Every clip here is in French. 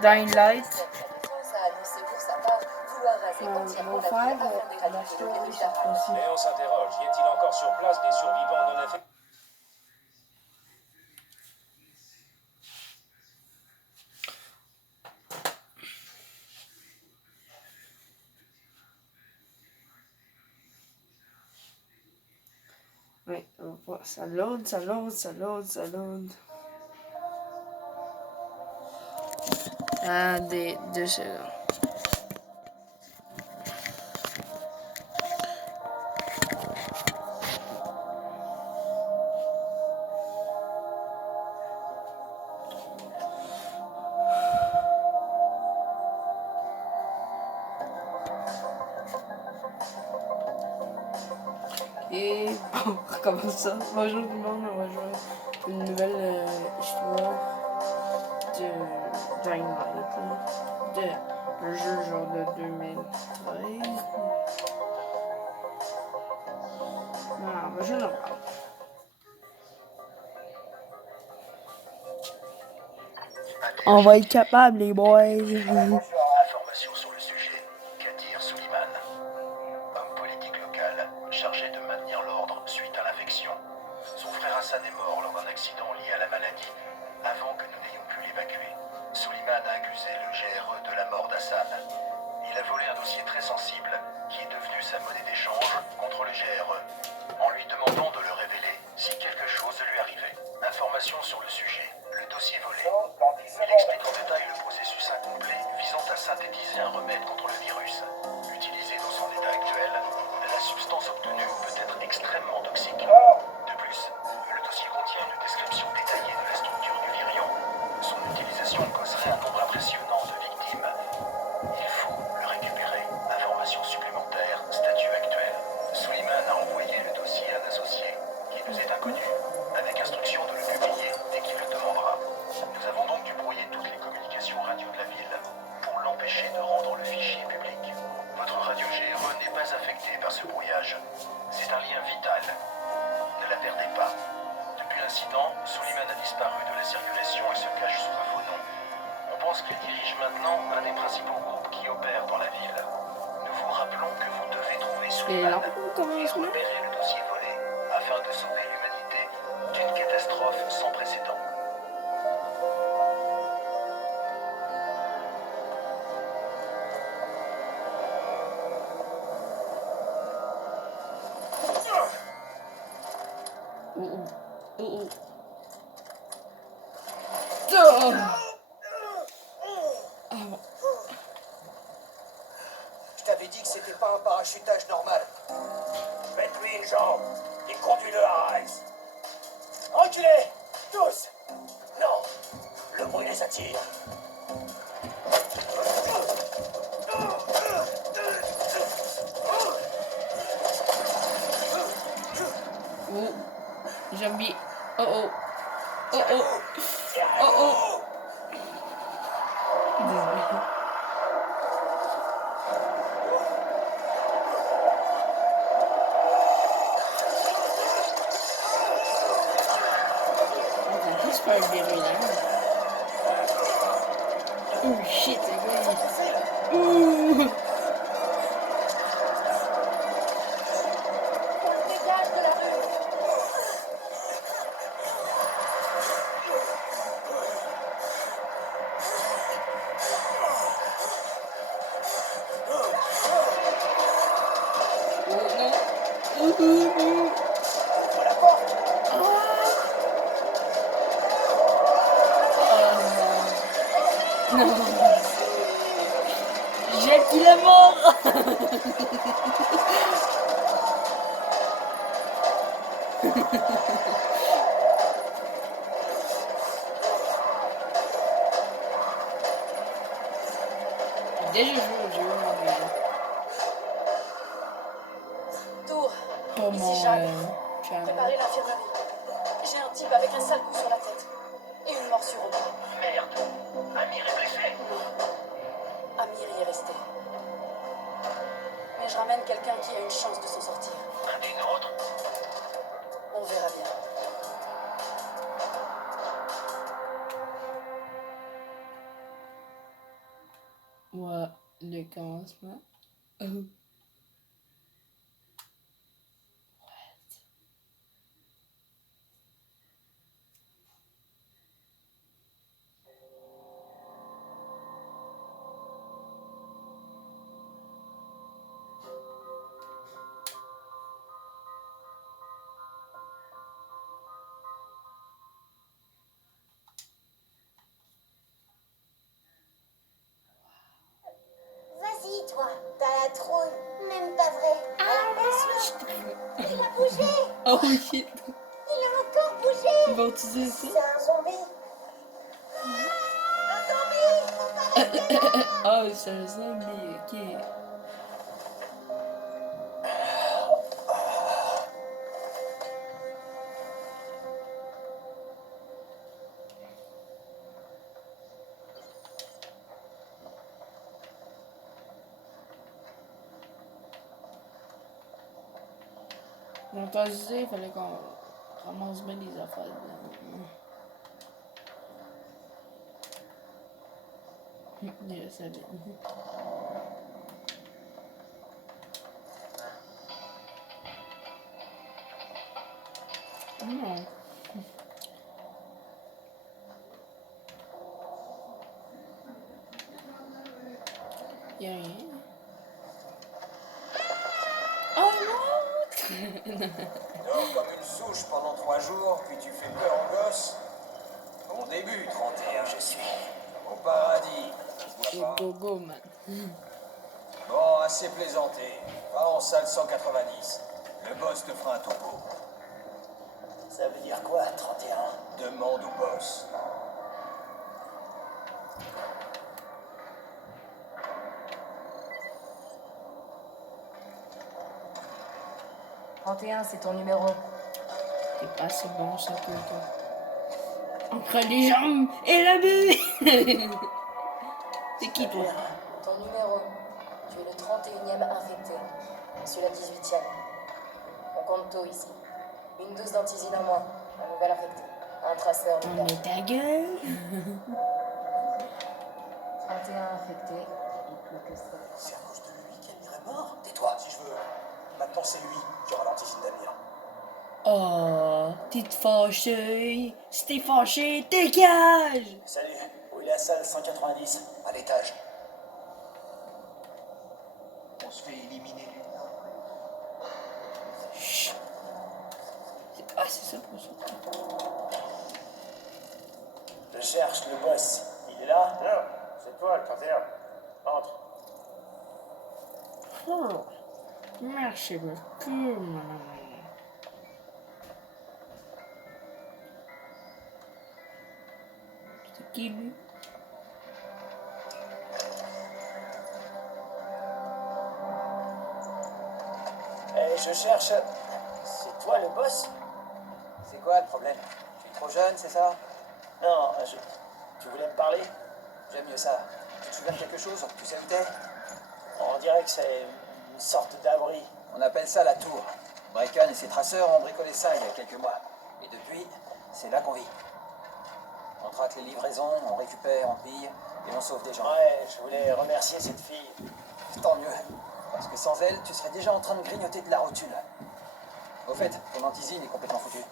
Dying Light. A annoncé pour sa part vouloir raser entièrement la ville afin d'éradiquer le virus d'Ara. Mais on s'interroge, y a-t-il encore sur place des survivants non infectés? Oui, ça load, ça load, ça load, ça load. Ah, des 2 secondes. Et bon, on recommence ça. Bonjour tout le monde, on va jouer une nouvelle histoire de Dying Light. De un jeu genre de 2013. Voilà, on va jouer normal. On va être capable les boys. Information sur le sujet. Kadir Suleiman, homme politique local, chargé de maintenir l'ordre suite à l'infection. Son frère Hassan est mort lors d'un accident lié à la maladie, avant que nous n'ayons pu l'évacuer. Suleiman a accusé le GRE de la mort d'Hassan. Il a volé un dossier très sensible, qui est devenu sa monnaie d'échange contre le GRE, en lui demandant de le révéler si quelque chose lui arrivait. Information sur le sujet. Le dossier volé. Il explique en détail le processus incomplet visant à synthétiser un remède contre le virus. Utilisé dans son état actuel, la substance obtenue peut être extrêmement toxique. De plus, le dossier contient une description détaillée de la structure du virion. Son utilisation causerait un nombre impressionnant de victimes. Il faut le récupérer. Information supplémentaire, statut actuel. Suleiman a envoyé le dossier à un associé, qui nous est inconnu, avec instruction de le publier dès qu'il le demandera. Nous avons donc dû brouiller toutes les communications radio de la ville, pour l'empêcher de rendre le fichier public. Votre radio GRE n'est pas affectée par ce brouillage. C'est un lien vital. Ne la perdez pas. Depuis l'incident, Suleiman a disparu de la circulation et se cache sous un faux nom. On pense qu'il dirige maintenant un des principaux groupes qui opèrent dans la ville. Nous vous rappelons que vous devez trouver Suleiman et repérer le dossier volé afin de sauver l'humanité d'une catastrophe sans précédent. Je t'avais dit que c'était pas un parachutage normal. Mets-lui une jambe et conduis-le à Reims. Reculez, tous. Non, le bruit les attire. Oh, zombie. Oh oh. Oh oh. Oh oh. Attends, c'est pas le déroulé. Oh shit, c'est ouh. Non. Jette, il est mort. Déjà joué au jeu, moi déjà. Tour, Pour ici mon Jade. channel. Préparez l'infirmerie. J'ai un type avec un sale coup sur la tête. Et une morsure au bras. Merde, Amir est blessé. Amir y est resté. Mais je ramène quelqu'un qui a une chance de s'en sortir. Un des nôtres. On verra bien. Ouais, le commencement. Oh. Vas-y, toi, t'as la trouille. Même pas vrai. Alors laisse-le. Il a bougé. Oh shit. Il a encore bougé. Ils vont utiliser ça. C'est un zombie. Un zombie. Faut pas rester là. Oh, c'est un zombie, ok. On t'a dit, il fallait qu'on ramasse bien les affaires. Je savais. Non. Y'a rien. Oh non! Dors comme une souche pendant 3 jours, puis tu fais peur aux gosses. Bon début, 31, je suis. Au paradis. Et Vois pas. go go, man. Bon, assez plaisanté. Va en salle 190. Le boss te fera un topo. Ça veut dire quoi, 31? Demande au boss. C'est ton numéro. T'es pas assez bon, ça peut toi. Entre les jambes et la bulle! C'est qui toi? Ton numéro. Tu es le 31e infecté. Celui-là 18e. On compte tout ici. Une dose d'antisine en moins. Un nouvel infecté. Un traceur On nouvel. est ta gueule! 31 infectés. Et plus que ça. C'est à cause de lui qu'Amir est mort? Tais-toi, si je veux. Maintenant, c'est lui qui aura l'anticine d'Amir. Oh, t'es fâché! Si t'es fâché, dégage! Salut, où est la salle 190? À l'étage. On se fait éliminer. Chut! Ah, c'est ça pour ça. Je cherche le boss. Il est là? Non, c'est toi le 31. Entre. Oh, merci beaucoup, maman. C'est qui lui? Je cherche. C'est toi le boss? C'est quoi le problème? Tu es trop jeune, c'est ça? Non, tu voulais me parler? J'aime mieux ça. Tu te souviens de quelque chose? Tu sais où t'es? On dirait que c'est une sorte d'abri. On appelle ça la tour. Brecken et ses traceurs ont bricolé ça il y a quelques mois. Et depuis, c'est là qu'on vit. On traque les livraisons, on récupère, on pille et on sauve des gens. Ouais, je voulais remercier cette fille. Tant mieux. Parce que sans elle, tu serais déjà en train de grignoter de la rotule. Au fait, ton antisine est complètement foutue.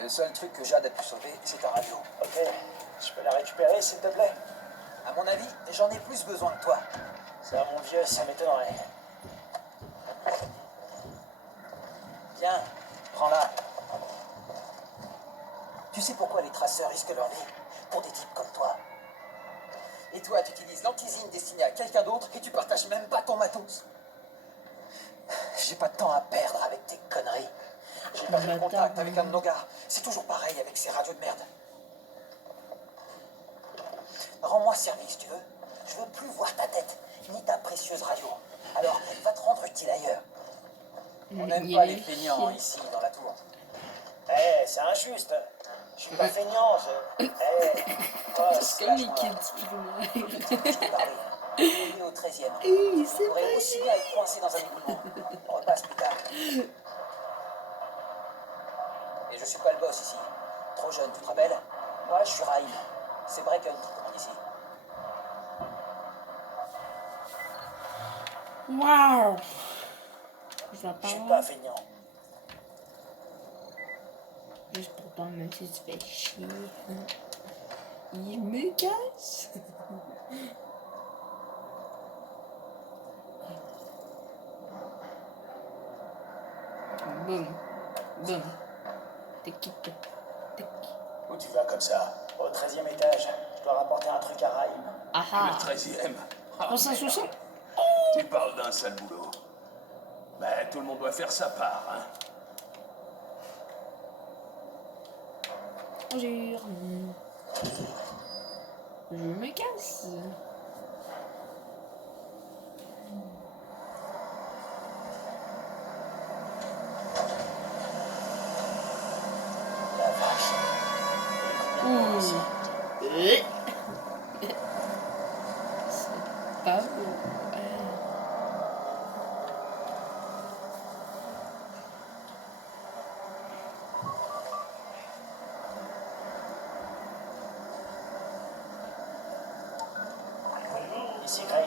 Le seul truc que Jade a pu sauver, c'est ta radio. Ok. Je peux la récupérer, s'il te plaît? À mon avis, j'en ai plus besoin que toi. Ça, mon vieux, ça m'étonnerait. Viens, prends-la. Tu sais pourquoi les traceurs risquent leur vie? Pour des types comme toi. Et toi, tu utilises l'antisine destinée à quelqu'un d'autre et tu partages même pas ton matos. J'ai pas de temps à perdre avec tes conneries. J'ai perdu le contact avec un de nos gars. C'est toujours pareil avec ces radios de merde. Rends-moi service, tu veux? Je veux plus voir ta tête, ni ta précieuse radio. Alors, va te rendre utile ailleurs. On n'aime pas les feignants ici, dans la tour. Eh, c'est injuste. Je suis pas feignant, je... C'est comme les kids primaires. Il est au 13e. Hey, On c'est pourrait pas aussi bien être coincé dans un éboulement. On repasse plus tard. Et je suis pas le boss ici. Trop jeune, tu te rappelles? Moi, je suis Raïm. C'est Brecken qui commande ici. Waouh. Je vais Je suis pas pas feignant. juste pour toi, même si tu fais chier. Il me casse. Boum. Boum. T'es qui toi? T'es qui? Où tu vas comme ça? Au 13e étage. Je dois rapporter un truc à Raïm. Ah ah. Le 13e. On s'en sous-sol? Tu parles d'un sale boulot. Mais tout le monde doit faire sa part, hein. Bonjour. Je me casse. La vache. Et combien de temps ici? C'est pas beau. Ici, Crane.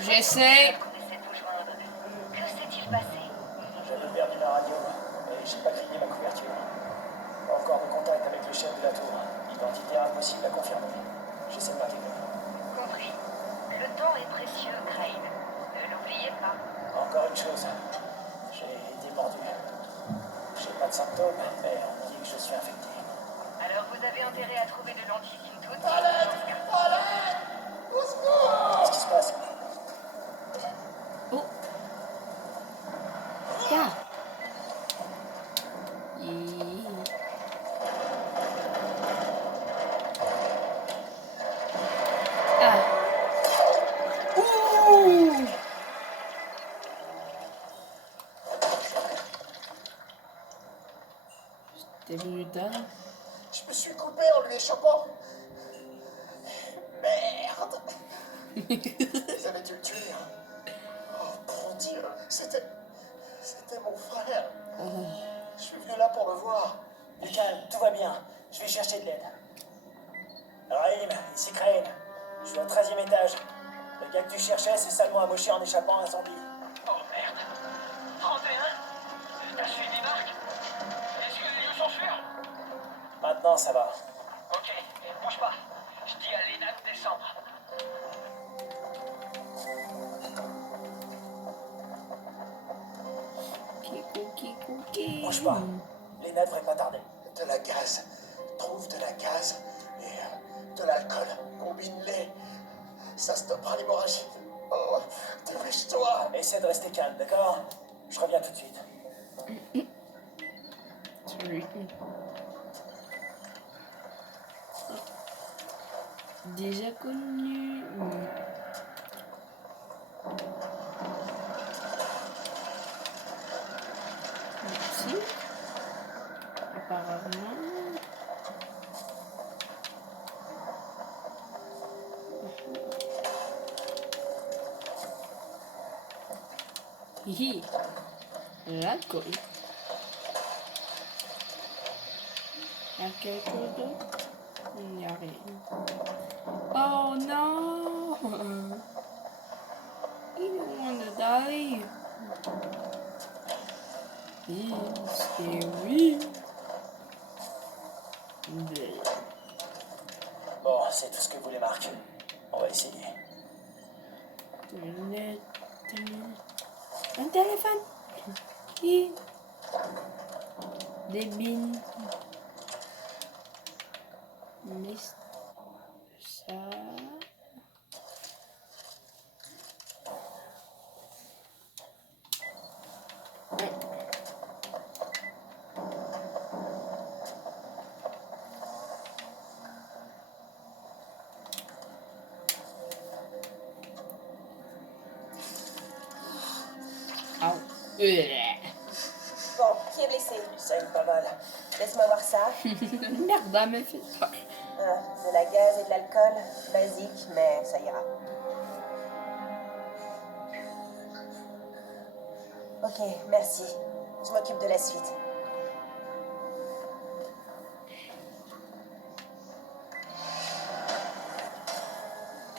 J'essaie. Que s'est-il passé? J'avais perdu ma radio et j'ai pas grillé ma couverture. Encore de contact avec le chef de la tour. Identité impossible à confirmer. J'essaie de m'arriver. Compris. Le temps est précieux, Crane. Ne l'oubliez pas. Encore une chose. J'ai été mordu. J'ai pas de symptômes, mais on dit que je suis infecté. Alors vous avez intérêt à trouver de l'antizyme tout de suite. Qu'est-ce qui se passe? Oh. Yeah. Yeah. Ah. Ouh. C'était brutal. Je me suis coupé en lui échappant. Merde. Ils avaient dû le tuer. Hein. Oh, bon Dieu, c'était mon frère. Je suis venu là pour le voir. Du calme, tout va bien. Je vais chercher de l'aide. Raïm, ici Crane. Je suis au 13e étage. Le gars que tu cherchais s'est salement amoché en échappant à un zombie. Oh merde. 31? T'as suivi Marc? Est-ce que les lieux sont sûrs? Maintenant, ça va. Ok, bouge pas. Je dis à Lena de descendre. Bouge pas. Lena devrait pas tarder. De la gaz. Trouve de la gaz et de l'alcool. Combine-les. Ça stoppera l'hémorragie. Oh, dépêche-toi. Essaie de rester calme, d'accord? Je reviens tout de suite. Sorry. Déjà connu. Merci. Apparemment. Hihi. L'alcool. Il y a quelque chose d'autre? Il n'y a rien. Oh non! You don't want to die. It's scary. Bon, c'est tout ce que voulait Marc. On va essayer. Un téléphone. Hi. Des bines. Mais ça. Au. Bon, qui est blessé? Il saigne pas mal. Laisse-moi voir ça. Merde, elle me fait peur. De la gaz et de l'alcool. Basique, mais ça ira. Ok, merci. Je m'occupe de la suite.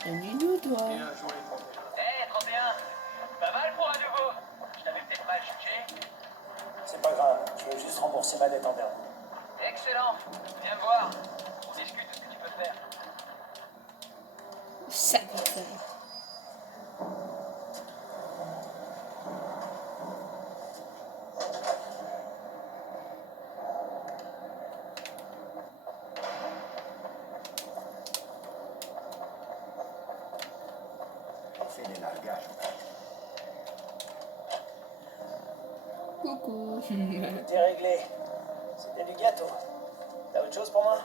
Salut, nous, toi. Hé, 31. Pas mal pour un nouveau. Je t'avais peut-être mal jugé. C'est pas grave, je veux juste rembourser ma dette envers vous. Excellent. Viens me voir. On discute de ce que tu peux faire. Ça peut faire. On fait des largages. Coucou. T'es réglé. C'était du gâteau. T'as autre chose pour moi?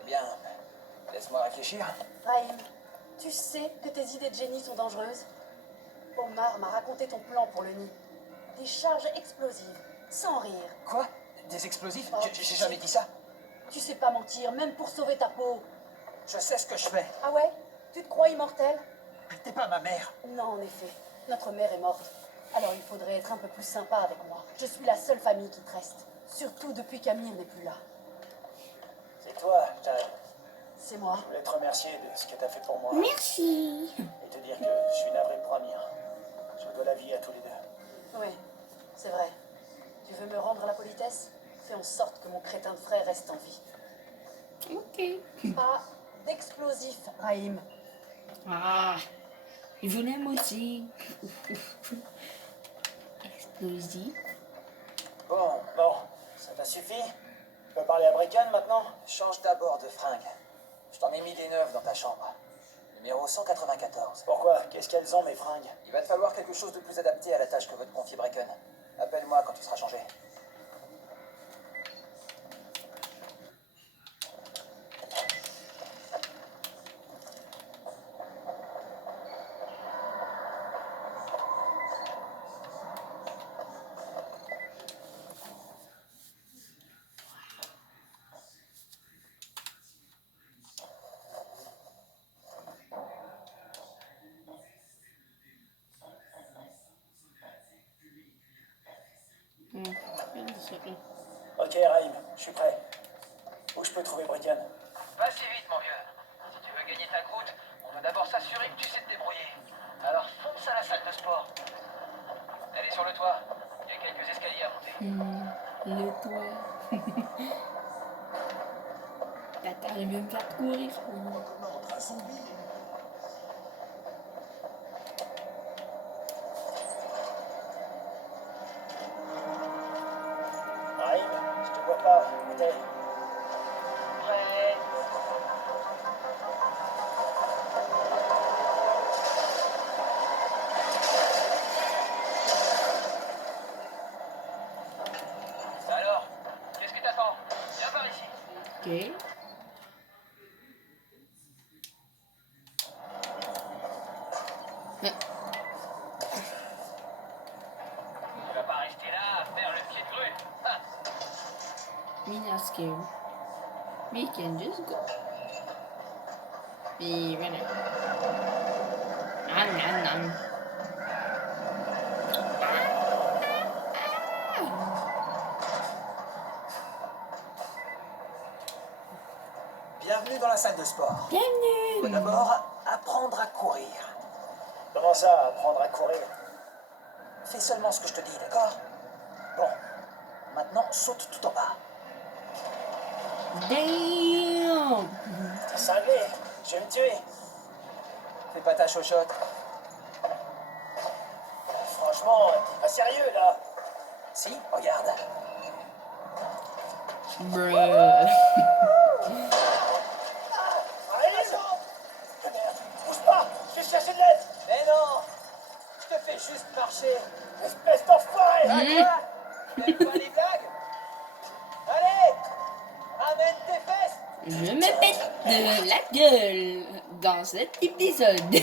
Eh bien, laisse-moi réfléchir. Raïm, tu sais que tes idées de génie sont dangereuses? Omar m'a raconté ton plan pour le nid. Des charges explosives, sans rire. Quoi? Des explosifs? Oh, J'ai jamais dit ça. Tu sais pas mentir, même pour sauver ta peau. Je sais ce que je fais. Ah ouais? Tu te crois immortel? T'es pas ma mère. Non, en effet. Notre mère est morte. Alors il faudrait être un peu plus sympa avec moi. Je suis la seule famille qui te reste. Surtout depuis qu'Amir n'est plus là. C'est toi, Jade. C'est moi. Je voulais te remercier de ce que t'as fait pour moi. Merci. Et te dire que je suis navré pour Amir. Je dois la vie à tous les deux. Oui, c'est vrai. Tu veux me rendre la politesse? Fais en sorte que mon crétin de frère reste en vie. Ok. Pas d'explosif, Raïm. Ah, je vous l'aime aussi. Explosif. Bon, ça t'a suffi? Tu peux parler à Brecken maintenant? Change d'abord de fringue. Je t'en ai mis des neuves dans ta chambre. Numéro 194. Pourquoi? Qu'est-ce qu'elles ont, mes fringues? Il va te falloir quelque chose de plus adapté à la tâche que veut te confier Brecken. Appelle-moi quand tu seras changé. Ok, Raïm, je suis prêt. Où je peux trouver Brecken? Pas si vite, mon vieux. Si tu veux gagner ta croûte, on doit d'abord s'assurer que tu sais te débrouiller. Alors fonce à la salle de sport. Elle est sur le toit. Il y a quelques escaliers à monter. Le toit. T'arrives à me faire courir. Raïm, je te vois pas. Où t'es? Prêt. Alors, qu'est-ce que t'attends? Viens par ici. Ok. Tu vas pas rester là à faire le pied de grue. Ah. Me not scared. We can just go. Et voilà. Nam, nam, nam. Bienvenue dans la salle de sport. Faut Bienvenue. d'abord apprendre à courir. Comment ça, apprendre à courir? Fais seulement ce que je te dis, d'accord? Bon. Maintenant, saute tout en bas. Damn. T'es cinglé. Je vais me tuer. Fais pas ta chochotte. Franchement, t'es pas sérieux, là. Si, regarde. Bruh. Raïm! Merde, bouge pas. Je vais chercher de l'aide. Mais non! Je te fais juste marcher. Espèce d'enfoiré. Ah quoi? T'aimes pas les blagues? Allez! Amène tes fesses! Je me pète de la gueule dans cet épisode.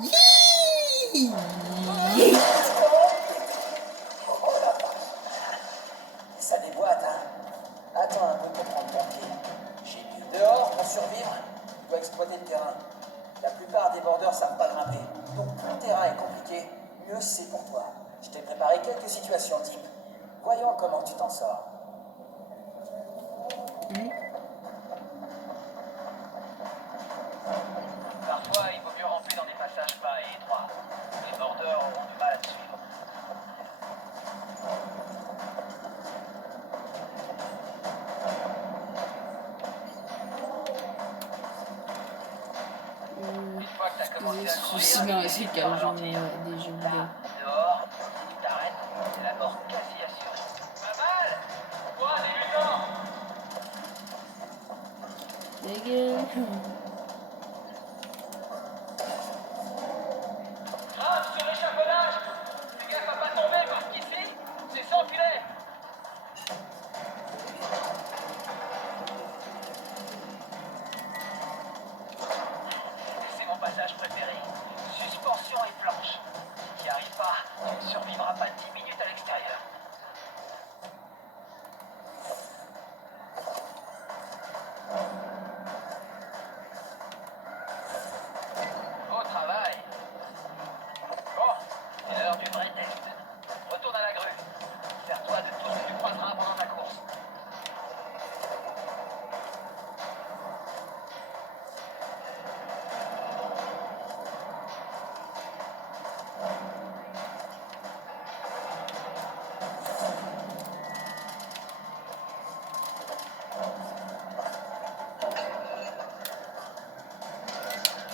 Yee! Ça déboîte, hein? Attends un peu pour prendre ton pied. J'ai mieux. Dehors, pour survivre, tu dois exploiter le terrain. La plupart des bordeurs savent pas grimper. Donc plus le terrain est compliqué, mieux c'est pour toi. Je t'ai préparé quelques situations types. Voyons comment tu t'en sors. Parfois, il vaut mieux ramper dans des passages bas et étroits. faisait souci dans aussi quand je jouais des jeux vidéo. Dehors, si tu t'arrêtes, c'est la mort quasi assurée. Pas mal. Quoi, débutant? Dégueule. Grave sur l'échafaudage. Fais gaffe à pas tomber parce qu'ici, c'est sans filet. C'est mon passage préféré. Suspension et planche. Si tu n'y arrives pas, tu ne survivras pas 10 minutes à l'extérieur. Au travail. Bon, c'est l'heure du vrai test. Retourne à la grue. Sers-toi de tout ce que tu croiseras pendant ta course.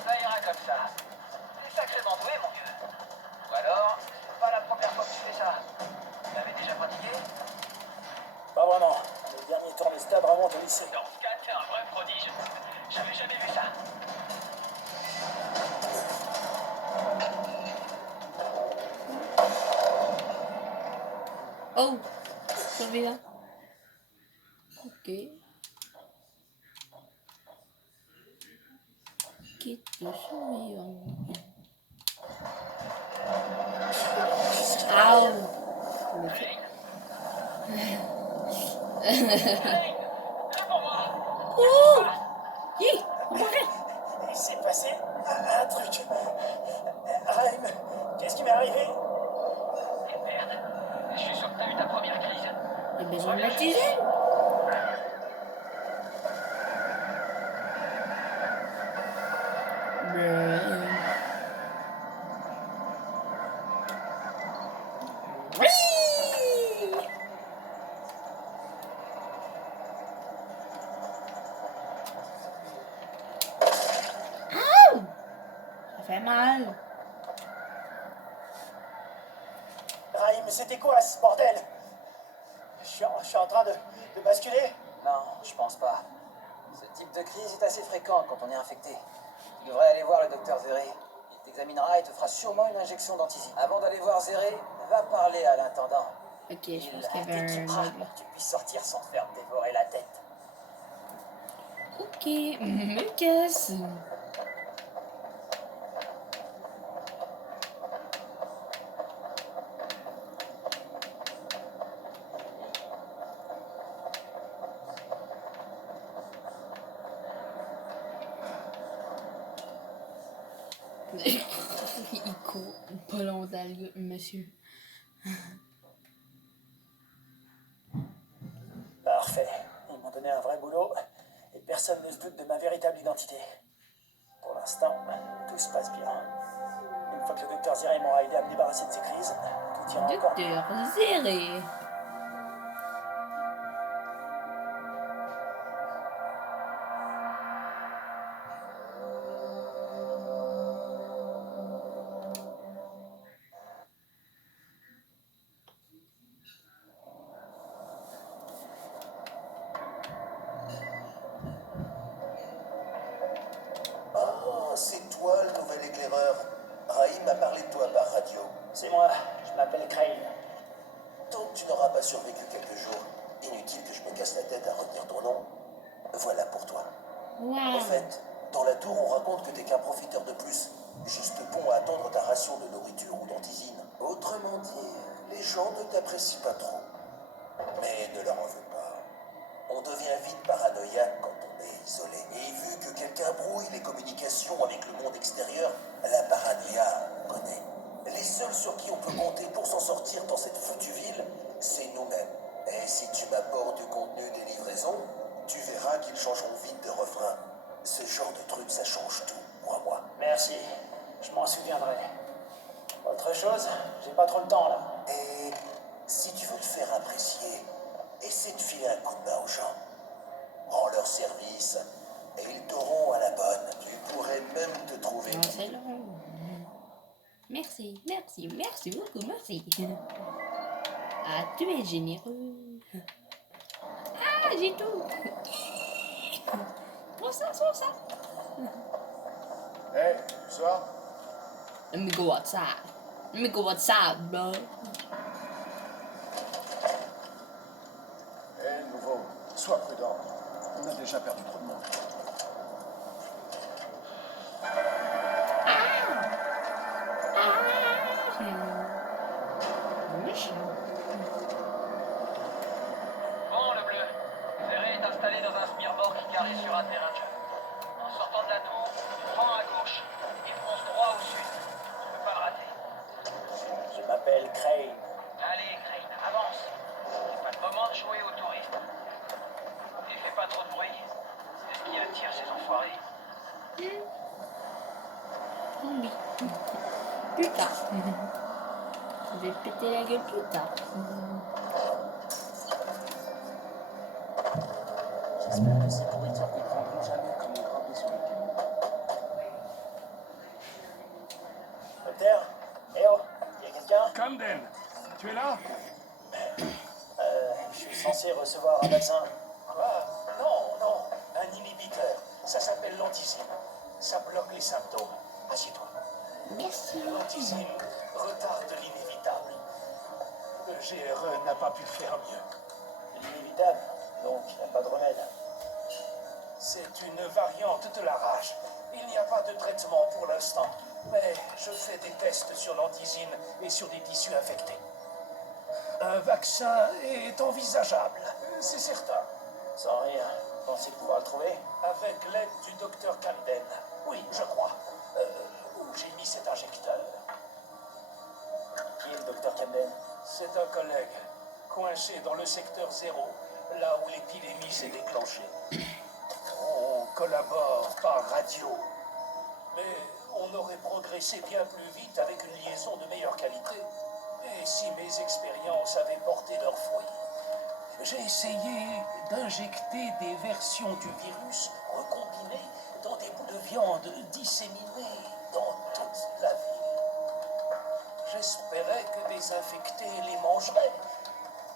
Ça ira comme ça. T'es sacrément doué, mon vieux. Ou alors, c'est pas la première fois que tu fais ça. Tu l'avais déjà pratiqué? Pas vraiment. Le dernier tour des stades remonte au lycée. Dans ce cas, t'es un vrai prodige. J'avais jamais vu ça. Oh, celui-là. Ok. Quitte le survivant. Ow. Le fait. Oh! Hi! Il s'est passé un truc. Raïm, qu'est-ce qui m'est arrivé? Et merde. Je suis sûr que t'as eu ta première crise. J'ai besoin de la tisane. Oui! Ouh! Ça fait mal. Raïm, c'était quoi ce bordel? Je suis en train de basculer? Non, je pense pas. Ce type de crise est assez fréquent quand on est infecté. Tu devrais aller voir le docteur Zéré. Il t'examinera et te fera sûrement une injection d'antizy. Avant d'aller voir Zéré, va parler à l'intendant. Ok, je pense qu'il y avait un t'équipera bug là. pour que tu puisses sortir sans te faire dévorer la tête. Ok, me casse. Il court pas longtemps, monsieur. Parfait. Ils m'ont donné un vrai boulot et personne ne se doute de ma véritable identité. Pour l'instant, tout se passe bien. Une fois que le docteur Zéré m'aura aidé à me débarrasser de ces crises, tout ira encore mieux. Docteur Zéré. Ah, c'est toi le nouvel éclaireur. Raïm m'a parlé de toi par radio. C'est moi, je m'appelle Crane. Tant que tu n'auras pas survécu quelques jours, inutile que je me casse la tête à retenir ton nom. Voilà pour toi. Wow. En fait, dans la tour, on raconte que t'es qu'un profiteur de plus, juste bon à attendre ta ration de nourriture ou d'antisine. Autrement dit, les gens ne t'apprécient pas trop. Mais ne leur en veux pas. On devient vite paranoïaque quand on est isolé. Et vu que quelqu'un brouille les communications avec le monde extérieur, la paranoïa, on connaît. Les seuls sur qui on peut compter pour s'en sortir dans cette foutue ville, c'est nous-mêmes. Et si tu m'apportes du contenu des livraisons, tu verras qu'ils changeront vite de refrain. Ce genre de truc, ça change tout, crois-moi. Merci, je m'en souviendrai. Autre chose, j'ai pas trop le temps là. Et si tu veux te faire apprécier, essaie de filer un coup de main aux gens. Rends leur service et ils t'auront à la bonne. Tu pourrais même te trouver Non, une c'est Merci, merci, merci beaucoup, merci. Ah, tu es généreux. Ah, j'ai tout. Prends ça. Hé, tu sors? Let me go outside, bro. Hé, nouveau, sois prudent. On a déjà perdu trop de monde. Bon, le bleu. Zéré est installé dans un smirmorque carré sur un terrain de jeu. En sortant de la tour, prends à gauche et fonce droit au sud. Tu peux pas le rater. Je m'appelle Crane. Allez, Crane, avance. C'est pas le moment de jouer aux touristes. Et fais pas trop de bruit. C'est ce qui attire ces enfoirés. Oui. Plus tard. Je vais péter la gueule plus tard. J'espère que ces pourritures comprendront jamais comment grimper sur le quai. Docteur? Eh oh, y a quelqu'un? Camden, tu es là? Je suis censé recevoir un vaccin. Ah, non, un inhibiteur. Ça s'appelle l'antisine. Ça bloque les symptômes. Assieds-toi. Merci. L'antisine retarde l'inévitable. Le GRE n'a pas pu faire mieux. L'inévitable? Donc, il n'y a pas de remède. C'est une variante de la rage. Il n'y a pas de traitement pour l'instant. Mais je fais des tests sur l'antisine et sur des tissus infectés. Un vaccin est envisageable, c'est certain. Sans rien, pensez pouvoir le trouver? Avec l'aide du docteur Camden. Oui, je crois. Où j'ai mis cet injecteur? Qui est le docteur Camden? C'est un collègue, coincé dans le secteur 0, là où l'épidémie s'est déclenchée. On collabore par radio. Mais on aurait progressé bien plus vite avec une liaison de meilleure qualité. Et si mes expériences avaient porté leurs fruits? J'ai essayé d'injecter des versions du virus recombinées dans des bouts de viande disséminés dans toute la ville. J'espérais que des infectés les mangeraient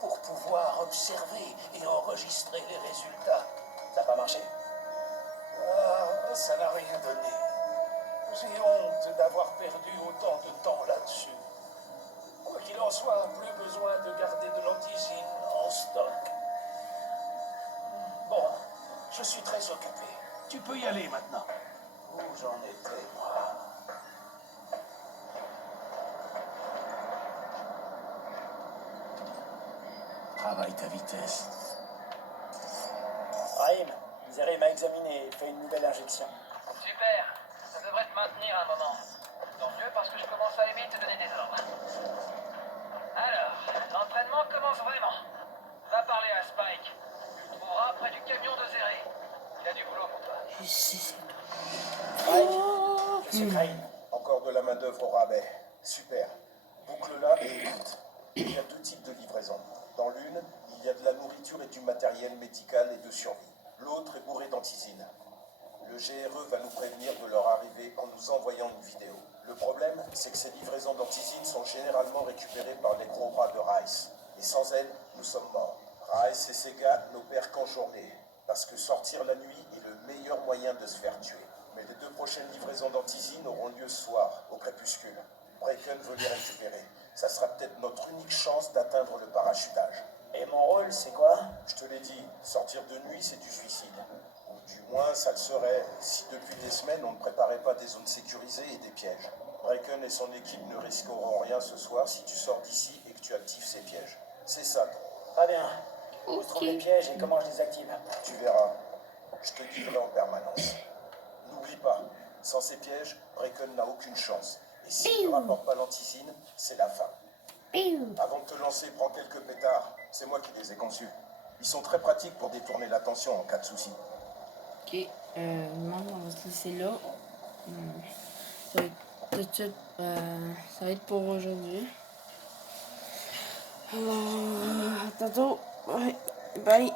pour pouvoir observer et enregistrer les résultats. Ça n'a pas marché. Ah, ça n'a rien donné. J'ai honte d'avoir perdu autant de temps là-dessus. Quoi qu'il en soit, plus besoin de garder de l'antisine en stock. Bon, je suis très occupé. Tu peux y aller maintenant. Où j'en étais, moi? Travaille ta vitesse. Raïm, Zéré m'a examiné et fait une nouvelle injection. Super. Ça devrait te maintenir un moment. Tant mieux parce que je commence à aimer te donner des ordres. Alors, l'entraînement commence vraiment. Va parler à Spike. Tu le trouveras près du camion de Zéré. Il a du boulot pour toi. Je sais. Mike, je suis Crane. Encore de la main-d'œuvre au rabais. Super. Boucle-la et écoute. Il y a deux types de livraisons. Dans l'une, il y a de la nourriture et du matériel médical et de survie. L'autre est bourrée d'antisine. Le GRE va nous prévenir de leur arrivée en nous envoyant une vidéo. Le problème, c'est que ces livraisons d'antisine sont généralement récupérées par les gros bras de Rice. Et sans elles, nous sommes morts. Rice et ses gars n'opèrent qu'en journée, parce que sortir la nuit est le meilleur moyen de se faire tuer. Mais les deux prochaines livraisons d'antisine auront lieu ce soir, au crépuscule. Bracken veut les récupérer. Ça sera peut-être notre unique chance d'atteindre le parachutage. Et mon rôle, c'est quoi? Je te l'ai dit, sortir de nuit, c'est du suicide. Ou du moins, ça le serait si depuis des semaines, on ne préparait pas des zones sécurisées et des pièges. Bracken et son équipe ne risqueront rien ce soir si tu sors d'ici et que tu actives ces pièges. C'est ça, ton Très bien. Où se trouvent les pièges et comment je les active? Tu verras. Je te guiderai en permanence. N'oublie pas, sans ces pièges, Bracken n'a aucune chance. Et s'il ne rapporte pas l'antisine, c'est la fin. Avant de te lancer, prends quelques pétards. C'est moi qui les ai conçus. Ils sont très pratiques pour détourner l'attention en cas de souci. Ok, maintenant on va se laisser là. Ça va être tout de suite, ça va être pour aujourd'hui. Alors, à tantôt. Ouais, bye.